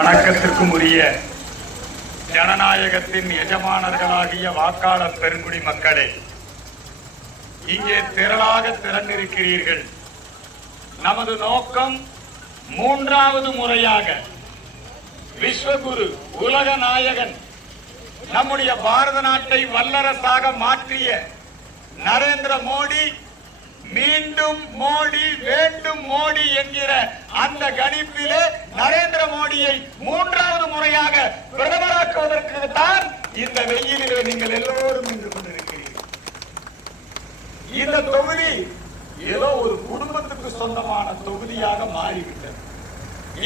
வணக்கத்திற்கும் உரிய ஜனநாயகத்தின் எஜமானர்களாகிய வாக்காளர் பெருங்குடி மக்களே இங்கே திரளாக திறந்திருக்கிறீர்கள் நமது நோக்கம் மூன்றாவது முறையாக விஸ்வகுரு உலக நாயகன் நம்முடைய பாரத நாட்டை வல்லரசாக மாற்றிய நரேந்திர மோடி மீண்டும் மோடி வேண்டும் மோடி என்கிற அந்த கணிப்பிலே நரேந்திர மோடியை மூன்றாவது முறையாக பிரதமராக்குவதற்கு தான் இந்த வெயிலிலே நீங்கள் எல்லோரும் நின்று கொண்டிருக்கிறீர்கள். இந்த தொகுதி ஏதோ ஒரு குடும்பத்துக்கு சொந்தமான தொகுதியாக மாறிவிட்டது.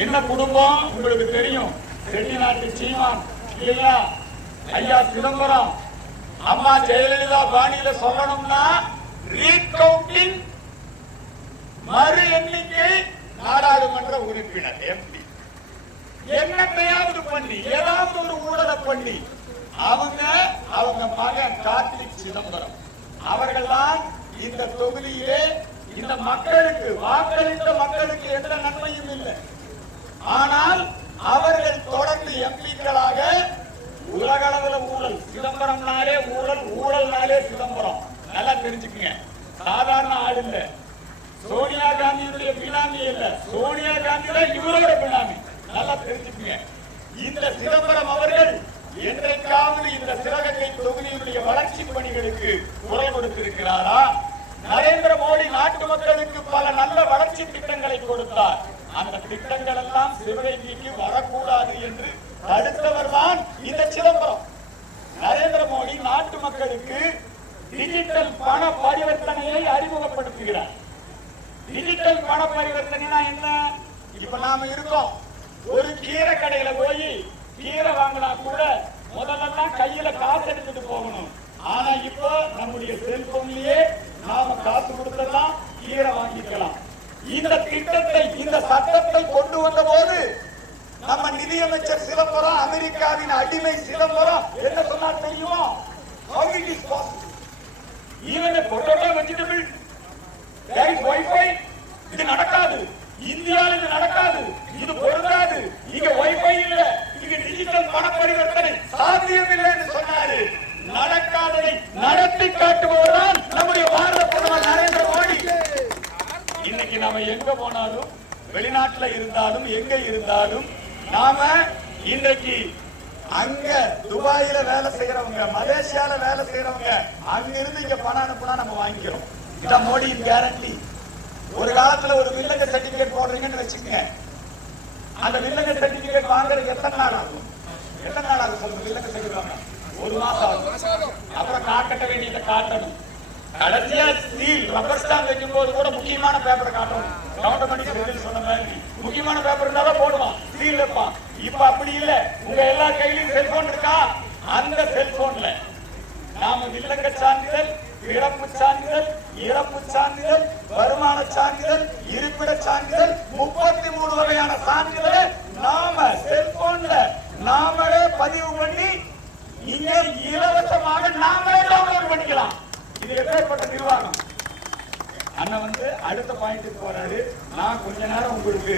என்ன குடும்பம்? உங்களுக்கு தெரியும். செட்டிநாட்டு சீமான் இல்லையா ஐயா சிதம்பரம். அம்மா ஜெயலலிதா பாணியில சொல்லணும்னா ரீகவுண்டிங் மறு எண்ணிக்கை நாடாளுமன்ற உறுப்பினர் எம்பி என்னத்தையாவது பண்ணி ஏதாவது ஒரு ஊழலை பண்ணி அவங்க அவங்க மகன் கார்த்திக் சிதம்பரம். அவர்கள்லாம் இந்த தொகுதியிலே இந்த மக்களுக்கு வாக்களித்த மக்களுக்கு எந்த நன்மையும் இல்லை. ஆனால் அவர்கள் தொடர்ந்து எம்பிக்களாக உலகளவுல ஊழல் சிதம்பரம்னாலே ஊழல் ஊழல்னாலே தெரிஞ்சுக்கங்க. சாதாரண ஆள் இல்ல. சோனியா காந்தியுடைய பினாமி இல்ல. சோனியா காந்தி தான் இவரோட பினாமி. நல்லா தெரிஞ்சுக்குங்க. இந்த சிதம்பரம் அவர்கள் என்றைக்காவது இந்த சிவகங்கை தொகுதியினுடைய வளர்ச்சி பணிகளுக்கு குறை கொடுத்திருக்கிறாரா? நரேந்திர மோடி நாட்டு மக்களுக்கு பல நல்ல வளர்ச்சி திட்டங்களை கொடுத்தார். அந்த திட்டங்கள் எல்லாம் சிவகங்கைக்கு வரக்கூடாது என்று தடுத்தவர் தான் இந்த சிதம்பரம். நரேந்திர மோடி நாட்டு மக்களுக்கு டிஜிட்டல் பண பரிவர்த்தனையை அறிமுகப்படுத்துகிறார். டிஜிட்டல் பண பரிவர்த்தனைனா என்ன? இப்ப நாம இருக்கோம். ஒரு கீரை கடையில போய் கீரை வாங்கினா கூட முதல்லலாம் கையில காசு எடுத்துட்டு போகணும். ஆனா இப்போ நம்முடைய செல்போன்லயே நாம காசு கொடுத்தெல்லாம் கீரை வாங்கிக்கலாம். இந்த திட்டத்தை இந்த சட்டத்தை கொண்டு வந்த போது நம்ம நிதியமைச்சர் சிதம்பரம் அமெரிக்காவின் அடிமை சிதம்பரம் என்ன சொன்னா தெரியுமா? How it is possible? Even a potato vegetable There is Wi-Fi. இது நடக்காது. இந்தியாவில் இது நடக்காது. இது பொருந்தாது. இங்க வைஃபை இல்ல. இங்க டிஜிட்டல் பண பரிவர்த்தனை சாத்தியம் இல்லை என்று சொன்னாரு. நடக்காததை நடத்தி காட்டுபவர்தான் நம்முடைய பாரத பிரதமர் நரேந்திர மோடி. இன்னைக்கு நாம எங்க போனாலும் வெளிநாட்டுல இருந்தாலும் எங்க இருந்தாலும் நாம இன்றைக்கு அங்க துபாயில வேலை செய்யறவங்க மலேசியால வேலை செய்யறவங்க அங்க இருந்து இங்க பணம் அனுப்புனா நம்ம வாங்கிக்கிறோம். இதான் மோடியின் கேரண்டி ஒரு காலத்துல ஒரு வில்லங்க சர்டிபிகேட் போடுறீங்கன்னு வச்சுக்கங்க. அந்த வில்லங்க சர்டிபிகேட் வாங்குறது எத்தனை நாள் ஆகும்? எத்தனை நாள் ஆகும் சொல்லுங்க வில்லங்க சர்டிபிகேட் ஒரு மாசம் ஆகும். அப்புறம் காட்ட வேண்டியதை காட்டணும். கடைசியா ஸ்டீல் ரப்பர் ஸ்டாம்ப் வைக்கும் போது கூட முக்கியமான பேப்பரை காட்டணும். கவுண்டர் பண்ணி சொன்ன மாதிரி. முக்கியமான பேப்பர் இருந்தாலும் போடுவான். ஸ்டீல் வைப்பான். இப்ப அப்படி இல்ல. உங்க எல்லா கையிலும் செல்போன் இருக்கா? அந்த செல்போன்ல நாம வில்லங்க சான்றிதழ் பிறப்பு சான்றிதழ் இறப்பு சான்றிதழ் வருமான சான்றிதழ் இருப்பிட சான்றிதழ் முப்பத்தி மூணு வகையான சான்றிதழ் நாம செல்போன்ல நாமளே பதிவு பண்ணி இங்க இலவசமாக நாமளே டவுன்லோட் பண்ணிக்கலாம். இது எப்பேற்பட்ட நிர்வாகம்? அண்ணன் வந்து அடுத்த பாயிண்ட்டுக்கு போறாரு. நான் கொஞ்ச நேரம் உங்களுக்கு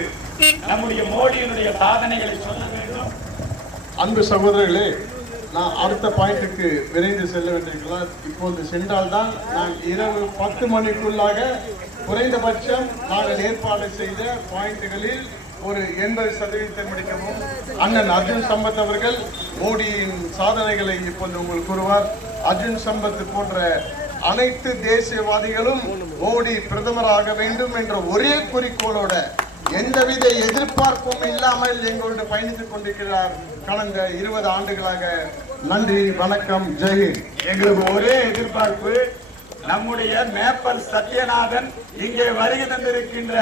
நம்முடைய மோடியினுடைய சாதனைகளை சொல்ல வேண்டும். அன்பு சகோதரர்களே நான் அடுத்த பாயிண்ட்டுக்கு விரைந்து செல்ல வேண்டியிருக்கலாம் இப்போது சென்றால்தான் நான் இரவு பத்து மணிக்குள்ளாக குறைந்தபட்சம் நாங்கள் ஏற்பாடு செய்த பாயிண்ட்டுகளில் ஒரு எண்பது சதவீதத்தை முடிக்கவும் அண்ணன் அர்ஜுன் சம்பத் அவர்கள் மோடியின் சாதனைகளை இப்போது உங்களுக்கு கூறுவார். அர்ஜுன் சம்பத் போன்ற அனைத்து தேசியவாதிகளும் மோடி பிரதமராக வேண்டும் என்ற ஒரே குறிக்கோளோட எந்தவித எதிர்பார்ப்பும் இல்லாமல் எங்களோடு பயணித்துக் கொண்டிருக்கிறார். கடந்த இருபது ஆண்டுகளாக நன்றி வணக்கம் ஜெயஹிந்த் எங்களுக்கு ஒரே எதிர்பார்ப்பு நம்முடைய மேப்பல் சத்யநாதன் இங்கே வருகை தந்திருக்கின்ற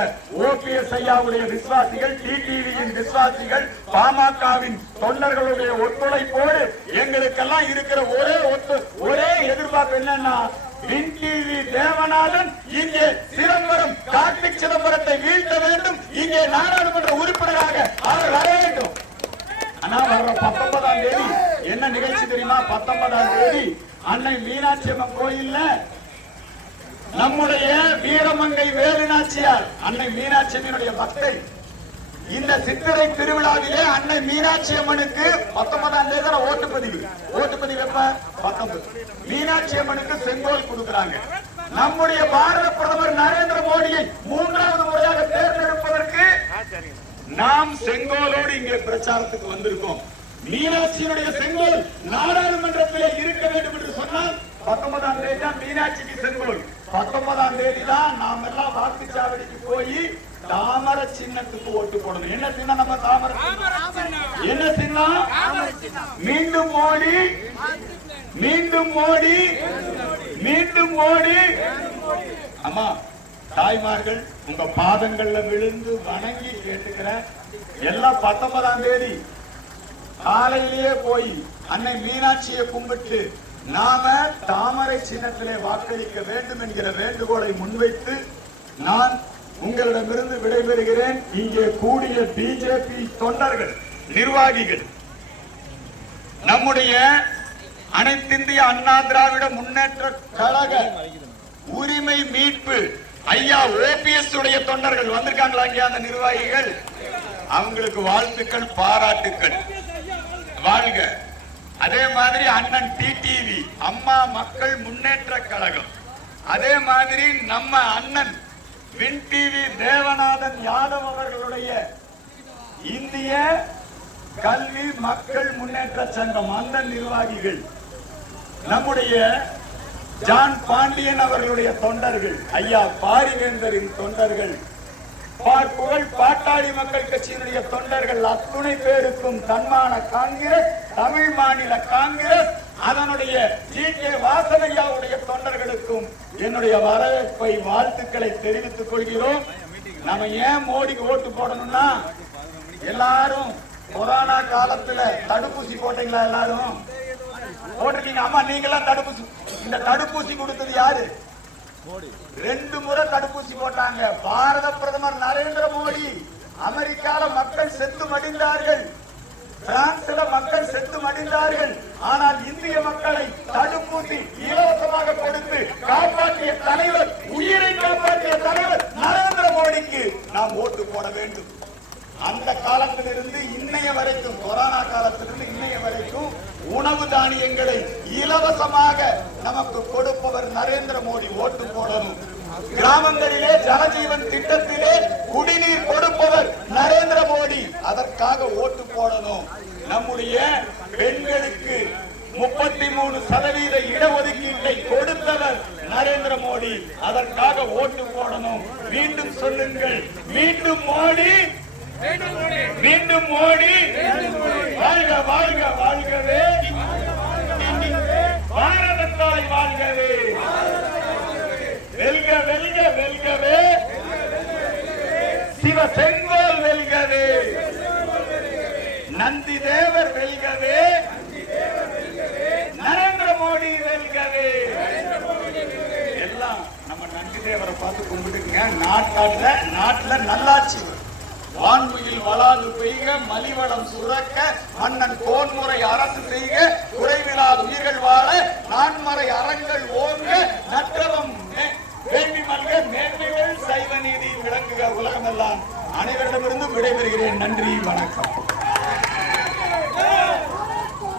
ஓபிஎஸ் ஐயாவுடைய விசுவாசிகள் டிடிவியின் விசுவாசிகள் பாமகவின் தொண்டர்களுடைய ஒத்துழைப்போடு எங்களுக்கெல்லாம் இருக்கிற ஒரே ஒத்து ஒரே எதிர்பார்ப்பு என்னன்னா வின் தேவநாதன் இங்கே சிதம்பரம் கார்த்திக் சிதம்பரத்தை வீழ்த்த வேண்டும். இங்கே நாடாளுமன்ற உறுப்பினராக அவர் வர வேண்டும். ஆனா வர்ற பத்தொன்பதாம் தேதி. என்ன நிகழ்ச்சி தெரியுமா? பத்தொன்பதாம் தேதி. அன்னை மீனாட்சி அம்மன் கோயில்ல நம்முடைய வீரமங்கை வேலுநாச்சியார் அன்னை மீனாட்சி அம்மனுடைய பக்தை. இந்த சித்திரை திருவிழாவிலே அன்னை மீனாட்சி அம்மனுக்கு பத்தொன்பதாம் தேதி ஓட்டுப்பதிவு ஓட்டுப்பதிவு எப்ப? பத்தொன்பது. மீனாட்சி அம்மனுக்கு செங்கோல் கொடுக்கறாங்க. நம்முடைய பாரத பிரதமர் நரேந்திர மோடியை மூன்றாவது முறையாக தேர்ந்தெடுப்பதற்கு நாம் செங்கோலோடு இங்கே பிரச்சாரத்துக்கு வந்திருக்கோம். மீனாட்சியினுடைய செங்கோல் நாடாளுமன்றத்திலே இருக்க வேண்டும் என்று சொன்னால் பத்தொன்பதாம் தேதி தான் மீனாட்சிக்கு செங்கோல். பத்தொன்பதாம் தேதி தான் நாம் எல்லாம் வாக்குச்சாவடிக்கு போய் தாமர சின்னத்துக்கு ஓட்டு போடணும். என்ன சின்ன நம்ம தாமர என்ன சின்னம்? மீண்டும் மோடி மீண்டும் மோடி மீண்டும் மோடி அம்மா தாய்மார்கள் உங்க பாதங்கள்ல விழுந்து வணங்கி கேட்டுக்கிற எல்லாம் பத்தொன்பதாம் தேதி காலையிலேயே போய் அன்னை மீனாட்சியை கும்பிட்டு நாம தாமரை சின்னத்திலே வாக்களிக்க வேண்டும் என்கிற வேண்டுகோளை முன்வைத்து நான் உங்களிடமிருந்து விடைபெறுகிறேன். இங்கே கூடிய பிஜேபி தொண்டர்கள் நிர்வாகிகள். நம்முடைய அனைத்திந்திய அண்ணா திராவிட முன்னேற்ற கழக உரிமை மீட்பு ஐயா ஓபிஎஸ் உடைய தொண்டர்கள் வந்திருக்காங்களா இங்கே அந்த நிர்வாகிகள்? அவங்களுக்கு வாழ்த்துக்கள் பாராட்டுக்கள். வாழ்க. அதே மாதிரி அண்ணன் டிடிவி அம்மா மக்கள் முன்னேற்ற கழகம். அதே மாதிரி நம்ம அண்ணன் வின் டிவி தேவநாதன் யாதவ் அவர்களுடைய இந்திய கல்வி மக்கள் முன்னேற்ற சங்கம் அந்த நிர்வாகிகள் நம்முடைய ஜான் பாண்டியன் அவர்களுடைய தொண்டர்கள் ஐயா பாரிவேந்தரின் தொண்டர்கள் புகழ் பாட்டாளி மக்கள் கட்சியினுடைய தொண்டர்கள் அத்துணை பேருக்கும் தன்மான காங்கிரஸ் தமிழ் மாநில காங்கிரஸ் அதனுடைய ஜி கே வாசனையாவுடைய தொண்டர்களுக்கும் என்னுடைய வரவேற்பை வாழ்த்துக்களை தெரிவித்துக் கொள்கிறோம். நம்ம ஏன் மோடிக்கு ஓட்டு போடணும்னா எல்லாரும் கொரோனா காலத்துல தடுப்பூசி போட்டீங்களா எல்லாரும்? போட்டிருக்கீங்க. அம்மா நீங்களாம் தடுப்பூசி இந்த தடுப்பூசி கொடுத்தது யாரு? ரெண்டு முறை தடுப்பூசி போட்டாங்க. பாரத பிரதமர் நரேந்திர மோடி. அமெரிக்கால மக்கள் செத்து மடிந்தார்கள். பிரான்ஸ்ல மக்கள் செத்து மடிந்தார்கள். ஆனால் இந்திய மக்களை தடுப்பூசி இலவசமாக கொடுத்து காப்பாற்றிய தலைவர் உயிரை காப்பாற்றிய தலைவர் நரேந்திர மோடிக்கு நாம் ஓட்டு போட வேண்டும். அந்த காலத்திலிருந்து இன்னைய வரைக்கும் கொரோனா காலத்திலிருந்து இன்னைய வரைக்கும் உணவு தானியங்களை இலவசமாக நமக்கு கொடுப்பவர் நரேந்திர மோடி. ஓட்டு போடணும். கிராமங்களிலே ஜனஜீவன் திட்டத்திலே குடிநீர் கொடுப்பவர் நரேந்திர மோடி அதற்காக ஓட்டு போடணும் நம்முடைய பெண்களுக்கு முப்பத்தி மூணு சதவீத இடஒதுக்கீட்டை கொடுத்தவர் நரேந்திர மோடி அதற்காக ஓட்டு போடணும் மீண்டும் சொல்லுங்கள் மீண்டும் மோடி மீண்டும் மோடி வாழ்க வாழ்க வாழ்கவே. பாரதத்தாய் வாழ்கவே. வெல்க வெல்க வெல்கவே. சிவ செங்கோல் வெல்கவே. நந்தி தேவர் வெல்கவே. நரேந்திர மோடி வெல்கவே. எல்லாம் நம்ம நந்தி தேவரை பார்த்து கும்பிட்டுங்க நாட்டால நாட்டுல நல்லாட்சி வான்மையில் வளாது பெய்க மலிவளம் சுரக்க மன்னன் கோன்முறை அரசு செய்க குறைவிலா உயிர்கள் வாழ நான்மறை அறங்கள் ஓங்க நற்றவம் மே- மல்க மேன்மைகள் சைவ நீதி விளங்குக உலகமெல்லாம். அனைவரிடமிருந்தும் விடைபெறுகிறேன். நன்றி வணக்கம்.